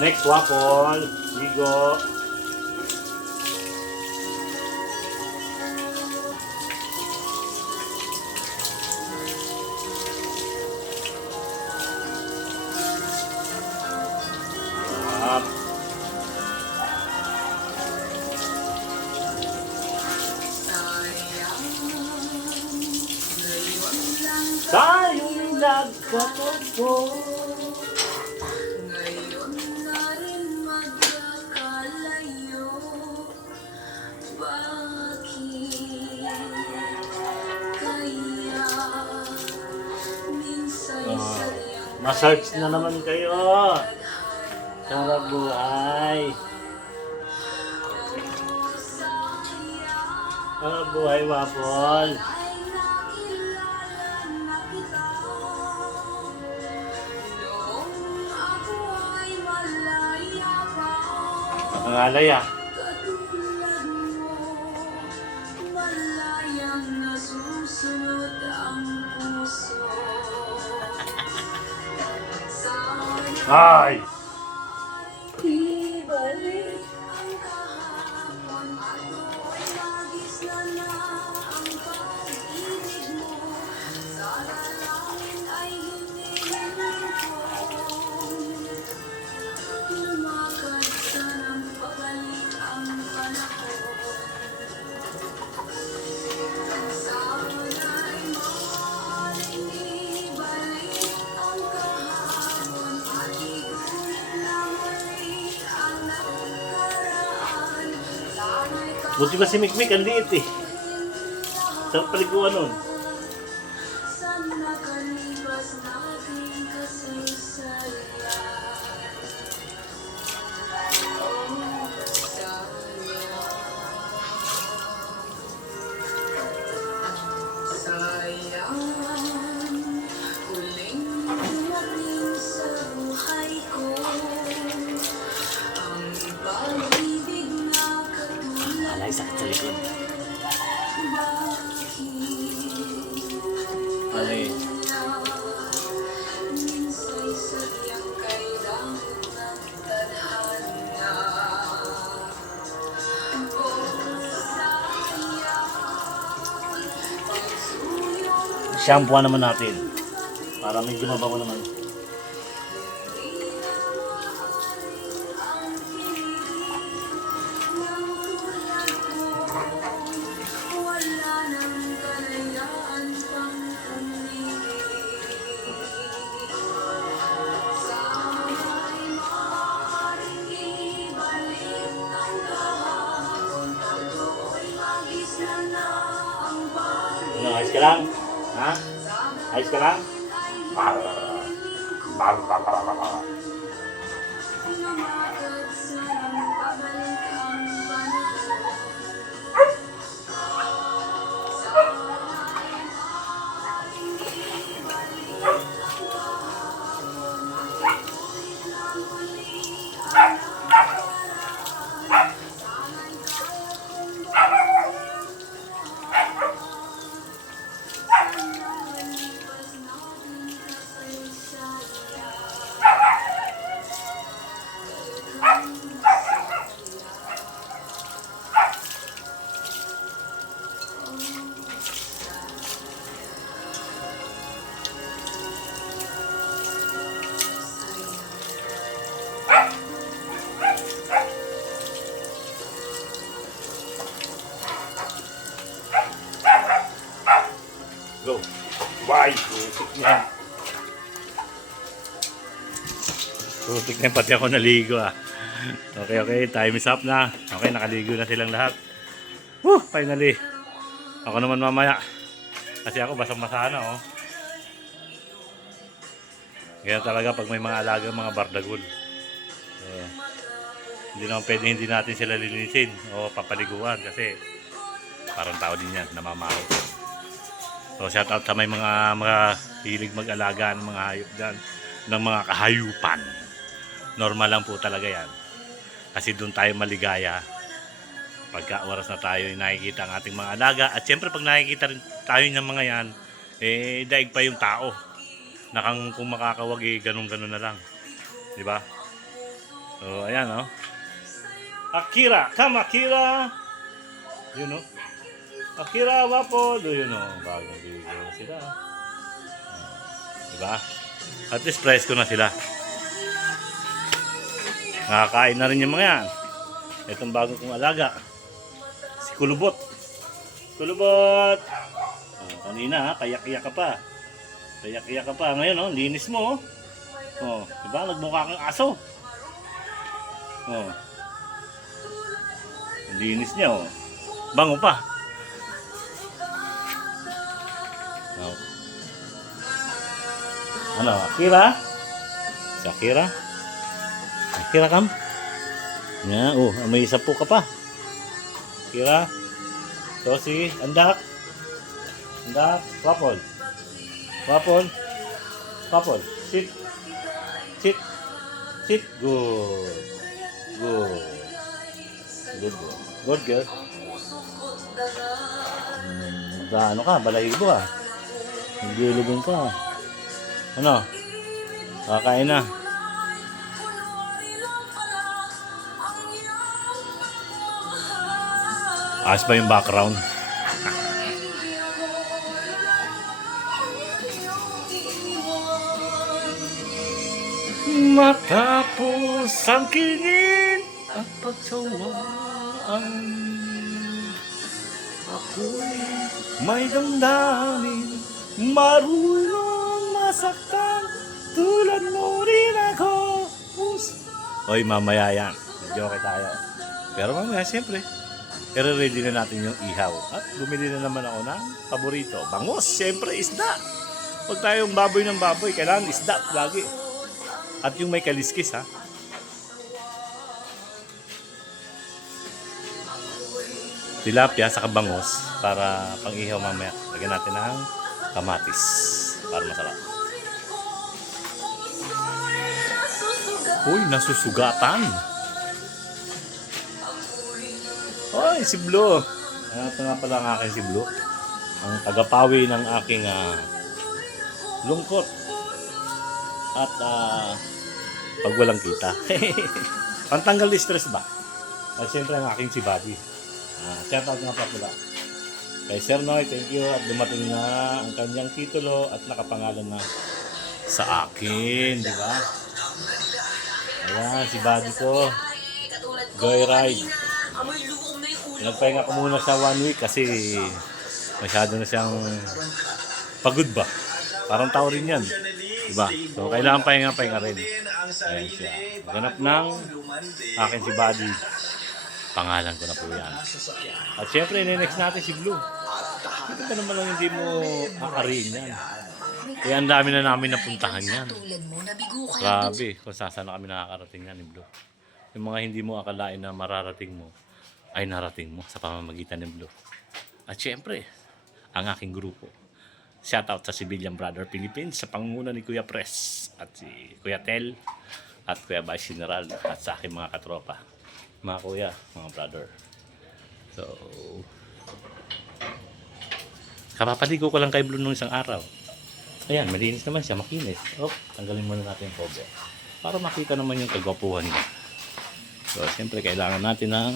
Next, waffle. Ligo. Up. Tayong nagkatagpo. Massage na naman kayo. Sarap buhay. Sarap buhay, pa Ang alay ah. Sana Buti ba si Mikmik? Ang liit eh. Sa paliguan nun. Shampoo naman natin. Para medyo mabango naman. Bye. Putik niya. Putik na pati ako naligo ah. Okay, okay. Time is up na. Okay, nakaligo na silang lahat. Woo! Finally. Ako naman mamaya. Kasi ako basang-basa na oh. Kaya talaga pag may mga alagang mga bardagul. So, hindi naman pwede hindi natin sila linisin o papaliguan kasi parang tao din yan, namamaho. So shout out sa may mga mga hilig mag-alaga ng mga hayop dyan, ng mga kahayupan. Normal lang po talaga yan. Kasi doon tayo maligaya. Pagka oras na tayo ay nakikita ang ating mga alaga. At syempre pag nakikita rin tayo ng mga yan, eh daig pa yung tao. Nakang kung makakawag eh ganun-ganun na lang. Di ba? So, ayan, oh. Akira! Come, Akira! Yun, oh. Akira, wapo! Do, yun, oh. Bagong video sila. Diba? At least price ko na sila. Nakakain na rin yung mga yan. Itong bago kong alaga. Si Kulubot. Kulubot! Ah, kanina, ha, kayak-iyak ka pa. Kayak-iyak ka pa. Ngayon, oh, linis mo, oh. Oh, diba? Nagmukha kang aso. Oh. Linis niya, oh. Bango pa. Oh. Ano, Akira? Si Akira? Akira kam? Yeah, oh, may isa po ka pa. Akira? So, si Andak? Andak? Wapol? Wapol? Wapol? Sit? Sit? Sit? Good. Good. Good girl. Good girl. Hmm, ano ka? Balahibo ka. Naglulubong ka. Ano? Kakain na. Ayos ba yung background? Matapos ang kinin at pagsawaan Ako'y may damdamin Marunong masaktan Tulad mo rin ako Hoy, mamaya yan. Joke tayo. Pero mamaya, siyempre, i-ready na natin yung ihaw. At bumili na naman ako ng paborito. Bangus, siyempre, isda. Huwag tayong baboy ng baboy. Kailangan isda lagi. At yung may kaliskis, ha? Tilapia sa kabangos para pang ihaw mamaya. Lagyan natin ng kamatis para masarap. Uy, nasusugatan. Hoy, si Blue. Ah, Ito nga pala ang aking si Blue. Ang tagapawi ng aking ah, lungkot. At ah, pag walang kita. Pantanggal stress ba? At siyempre ang aking si Buddy. Ah, shout out nga pa pala. Kay Sir Noy, thank you. At dumating na ang kanyang titulo at nakapangalan na sa akin, di ba? Ayan, si Buddy ko. Joyride. Nagpahinga ko muna sa one week kasi masyado na siyang pagod ba? Parang tao rin yan. Diba? So, kailangan pahinga-pahinga rin. Ayan siya. Ganap ng akin si Buddy. Pangalan ko na po yan. At syempre, next natin si Blue. Hindi ka naman lang hindi mo aariin yan. Kaya ang dami na namin napuntahan yan. Grabe, kung saan na kami nakakarating yan ni Blue. Yung mga hindi mo akalain na mararating mo, ay narating mo sa pamamagitan ni Blue. At syempre, ang aking grupo. Shoutout sa Civilian Brother Philippines sa pangunguna ni Kuya Pres at si Kuya Tel at Kuya Vice General at sa aking mga katropa. Mga kuya, mga brother. So, kapapaligo ko lang kay Blue nung isang araw. Ayan, malinis naman siya, makinis. Oh, tanggalin muna natin yung cover. Para makita naman yung kagwapuhan niya. So, siyempre, kailangan natin ng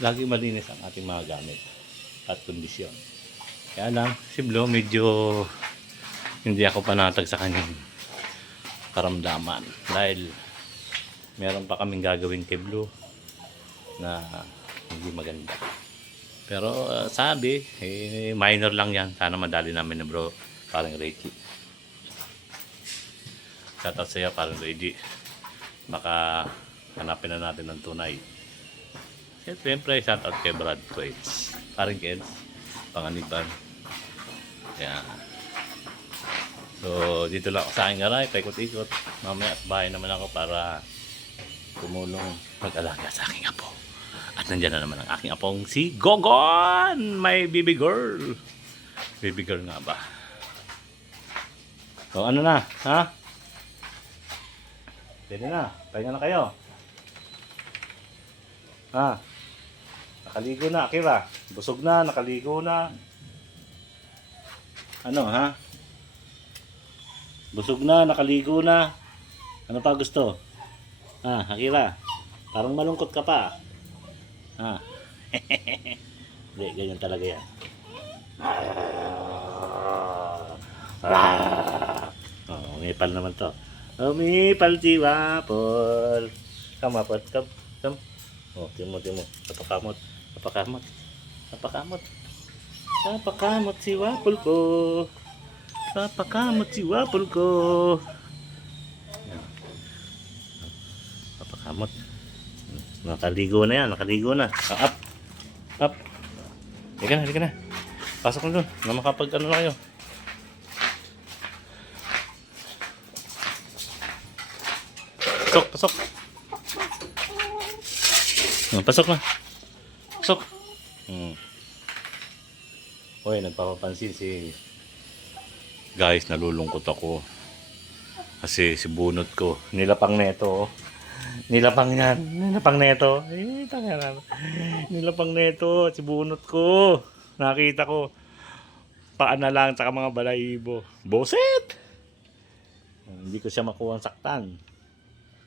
lagi malinis ang ating mga gamit at kondisyon. Kaya lang, si Blue medyo hindi ako panatag sa kanyang karamdaman. Dahil meron pa kaming gagawin kay Blue na hindi maganda. Pero uh, sabi, eh, minor lang yan. Sana madali namin na bro, parang Reiki. Shoutout sa iyo, parang Reiki. Baka hanapin na natin ng tunay. Siyempre, shoutout kay Brad Quates. Parang Keds, panganiban. Kaya, so dito lang ako sa aking garay, paikot-ikot. Mamaya at bahay naman ako para tumulong mag-alaga sa aking apo. At nandiyan na naman ang aking apong si Gogon! My baby girl! Baby girl nga ba? So ano na? Ha? Pwede na. Pahinga na kayo. Ha? Nakaligo na, Akira. Busog na, nakaligo na. Ano, ha? Busog na, nakaligo na. Ano pa gusto? Ah, Akira. Parang malungkot ka pa. Ah. Hindi, ganyan talaga yan. Ah. Oh, umipal naman to. Umipal si Wapol. Kamapot, kam, kam. Oh, timo, timo. Napakamot, napakamot, napakamot. Napakamot si Wapol ko. Napakamot si Wapol ko. Yan. Napakamot. Nakaligo na yan, nakaligo na. Ah, up. Up. Halika na, halika na. Pasok na doon. Na makapag ano na kayo. Pasok, pasok. Ah, pasok na. Pasok. Hmm. Hoy, nagpapapansin si... Guys, nalulungkot ako. Kasi si bunot ko, nilapang neto. oh. Nilapang yan. Nilapang neto. Eh, tanga na. Nilapang neto. Si bunot ko. Nakita ko. Paa na lang tsaka mga balahibo. Boset! Hindi ko siya makuha saktan.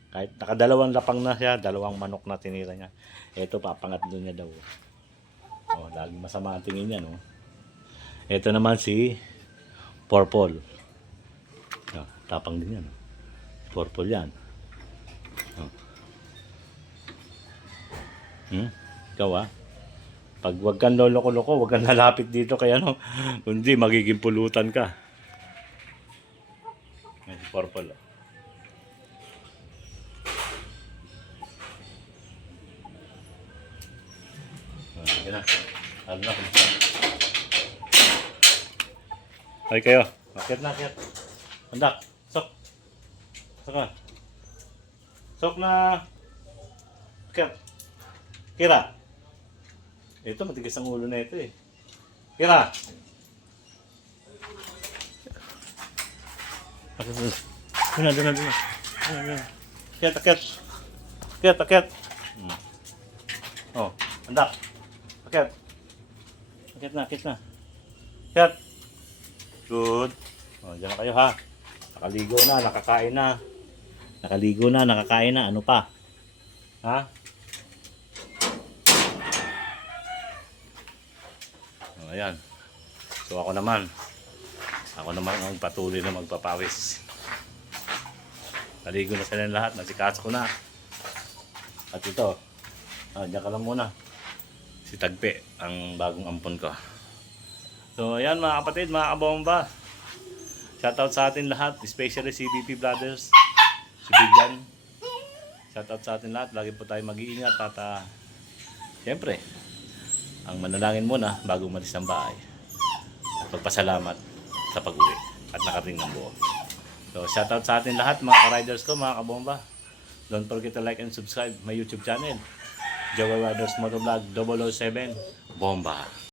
Kahit nakadalawang lapang na siya, dalawang manok na tinira niya. Ito, papangat doon niya daw. Oh, lagi masama ang tingin niya, no? Ito naman si Purple. Oh, tapang din yan. Purple yan. Hmm? Ikaw ah. Pag wag kang loloko-loko, wag kang lalapit dito kaya no. Kundi magiging pulutan ka. Si Purple. oh. Na. Ay kayo. Akit na, akit. Andak. Sok. Sok na. Sok na. Akit. Kira. Ito, matigas ang ulo na ito eh. Kira. Doon na, doon na, doon na. Akit, akit. Hmm. Oh, andak. Akit. Akit na, akit na. Akit. Good. O, dyan na kayo ha. Nakaligo na, nakakain na. Nakaligo na, nakakain na. Ano pa? Ha? Ayan. So ako naman. Ako naman ang patuloy na magpapawis. Naligo na sila lahat. Nasikaso ko na. At ito. Ah, dyan ka lang muna. Si Tagpe, ang bagong ampon ko. So, ayan mga kapatid, mga kabomba. Shoutout sa atin lahat, especially si BP Brothers, si Bigyan. Shoutout sa atin lahat, lagi po tayo mag-iingat at ah, siyempre, ang manalangin muna bago umalis ng bahay. At magpasalamat sa pag-uwi at nakating ng buo. So, shoutout sa atin lahat, mga ka-riders ko, mga kabomba. Don't forget to like and subscribe my YouTube channel. Jowa Riders Motovlog 007 Bomba.